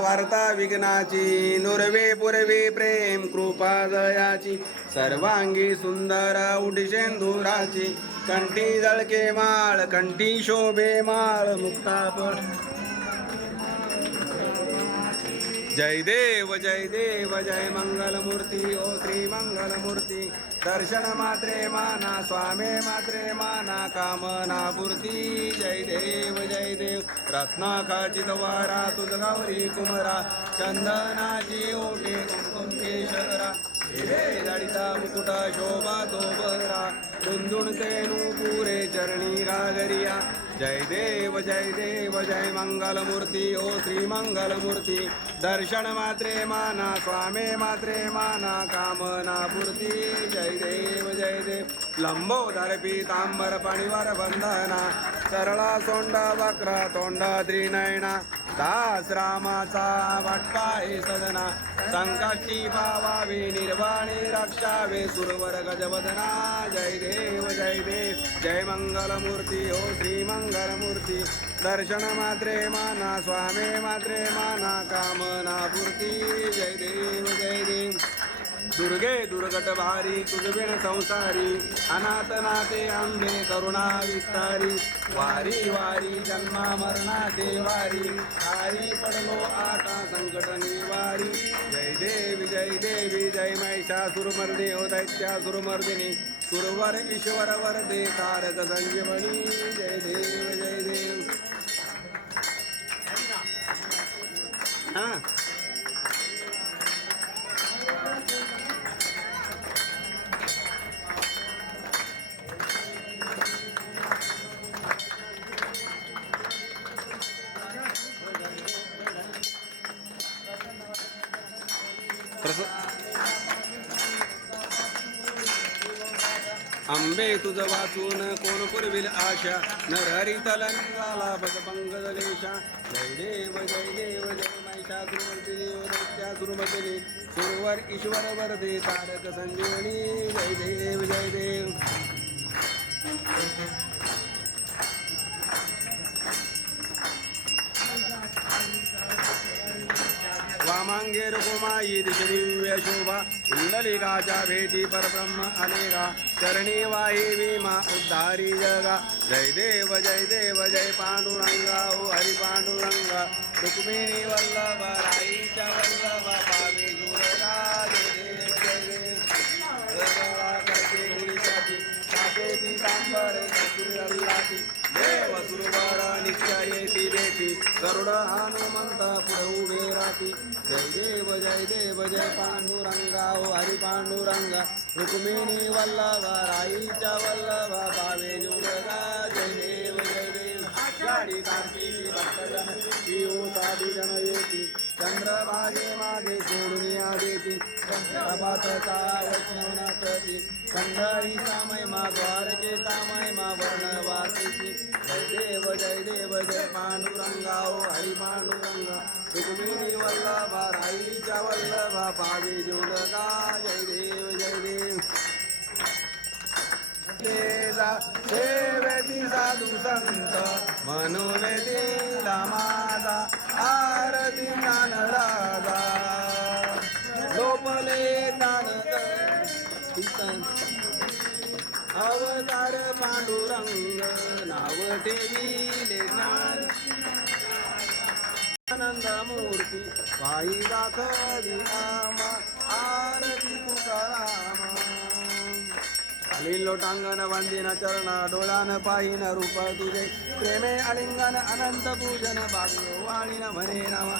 वार्ता विघ्नाची नुरवे पुरवे प्रेम कृपा दयाची सर्वांगी सुंदर उडिशेंदुराची कंठी जळके माळ कंठी शोभे माळ मुक्तापळ जय देव जय मंगलमूर्ती ओ श्री मंगलमूर्ती दर्शन मात्रे माना स्वामे मात्रे माना कामना पूर्ती जय देव रत्नाखाची द्वारा तुझ गौरी कुमरा चंदनाची ओटे कुंकुम केशरा हिरे जडिता मुकुटा शोभा तो बरा दुंदुणते पुरे चरणी गागरिया जय देव जय मंगलमूर्ती ओ श्री मंगलमूर्ती दर्शन मात्रे माना स्वामे मात्रे माना कामना पूर्ती जय देव लंबोदर पीतांबर पणिवर बंधना सरळा सोंडा वक्र तोंडा त्रिनयना दास रामाचा वाटपाय सदना संकष्टी पावावे निर्वाणी रक्षावे सुरवर गजवदना जय देव जय मंगलमूर्ती ओ श्री मंगलमूर्ती दर्शन मात्रे माना स्वामे मात्रे माना कामना पूर्ती जय देव दुर्गे दुर्गट भारी तुझविण संसारी अनाथ नाते आंबे करुणा विस्तारी वारी वारी जन्मा मरणा देवारी हारी पडलो आता संकट निवारी जय देवी जय महिषासुरमर्दिनी ओ दैत्यासुरमर्दिनी सुरवर ईश्वर वरदे तारक संजीवनी जय देव हां आंबे तुझ वाचून कोण पुरविल आशा नरहरी तलंगाला भज पंगलेशा जय देव जय महिषासुरमर्दिनी ओ दैत्यासुरमर्दिनी सुरवर ईश्वर वरदे तारक संजीवनी जय देव वामांगे रुकुमायी दिश दिव्य शोभा कुंडलिकाच्या भेटी परब्रह्म अनेका चरणी वाही भीमा उद्धारी जगा जय देव जय पांडुरंगा ओ हरी पांडुरंगा रुक्मिणी वल्लभ राईच्या वल्लभ पावे जुरगा जय देव करते उडीसाठी कापेती तांबर सुरल्लाची देव सुरवारा नित्य येती बेटी गरुड हनुमंत पुढे उभे राहती जय देव जय पांडुरंगा ओ हरी पांडुरंगा रुक्मिणी वल्लभ राईच्या वल्लभ पावे जुरगा जय देव गाडी कार्तिकी भक्तजन पिऊ साधू जन येती चंद्रभागे मागे सोडून या देती प्रभातचा वैष्णवनाप्रती खंडाळी महिमा द्वारकेचा महिमा वर्णवासीची जय देव जय पांडुरंगा ओ हरी पांडुरंगा रुक्मिणी वल्लभ राईच्या वल्लभ पावे जुरगा जय देव सेवेती साधू संत मनोवेतीला माझा आरती ज्ञान राजा लोपले ज्ञान अवतार पांडुरंग नाव ठेविले ज्ञान आनंद मूर्ती पायी दाखवी आमा आरती तुकारामा लोटांगण वंदिन चरण डोळान पाहिन रूप तुझे प्रेमे अलिंगन अनंत पूजन बागो वाणीन म्हणे नामा